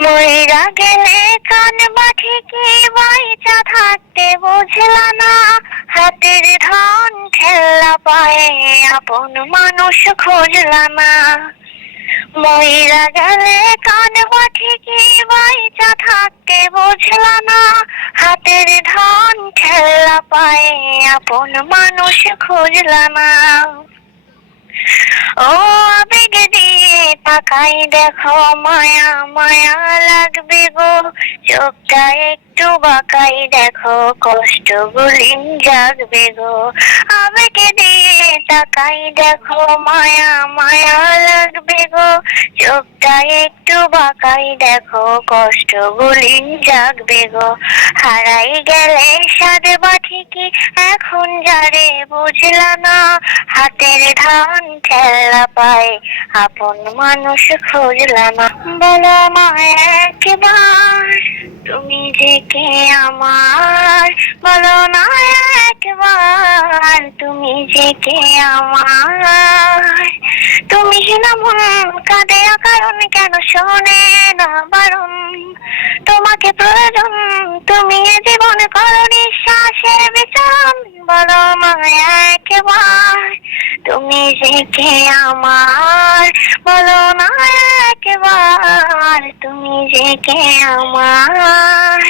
মইরা গেলে কান বাঠি কি বাইচা থাকতে বুঝলা না? হাতের ধন ঠেলা পায়ে আপন মানুষ খুঁজলা না। মইরা গেলে কান বাঠি কি বাইচা থাকতে বুঝলা না? হাতের ধন ঠেলা পায়ে আপন মানুষ খুঁজলা না। ও তাকাই দেখো, মায়া মায়া লাগবে গো। চোখটা একটু বাঁকাই দেখো কষ্ট গুলিন জাগবে গো। দিয়ে তাকাই দেখো, মায়া মায়া লাগবে গো। চোখটা একটু বাঁকাই দেখো কষ্ট গুলিন জাগবে গো। হারাই গেলে সাদবা ঠিকই এখন যারে বুঝলা না, হাতের ধান ঠেলা পায়। আপন মানুষ খুঁজলা না। বলো না একবার, তুমি যে কে আমার? বলো না একবার। তুমি যে কে আমার তুমি না মন কাঁদে কারণ কেন শোনে না বারণ? তোমাকে প্রয়োজন, তুমি এ জীবন করো নিঃশ্বাসের বিচরণ বলো মায়া একবার। তুমি যে কে আমার বলো না একবার। তুমি যে কে আমার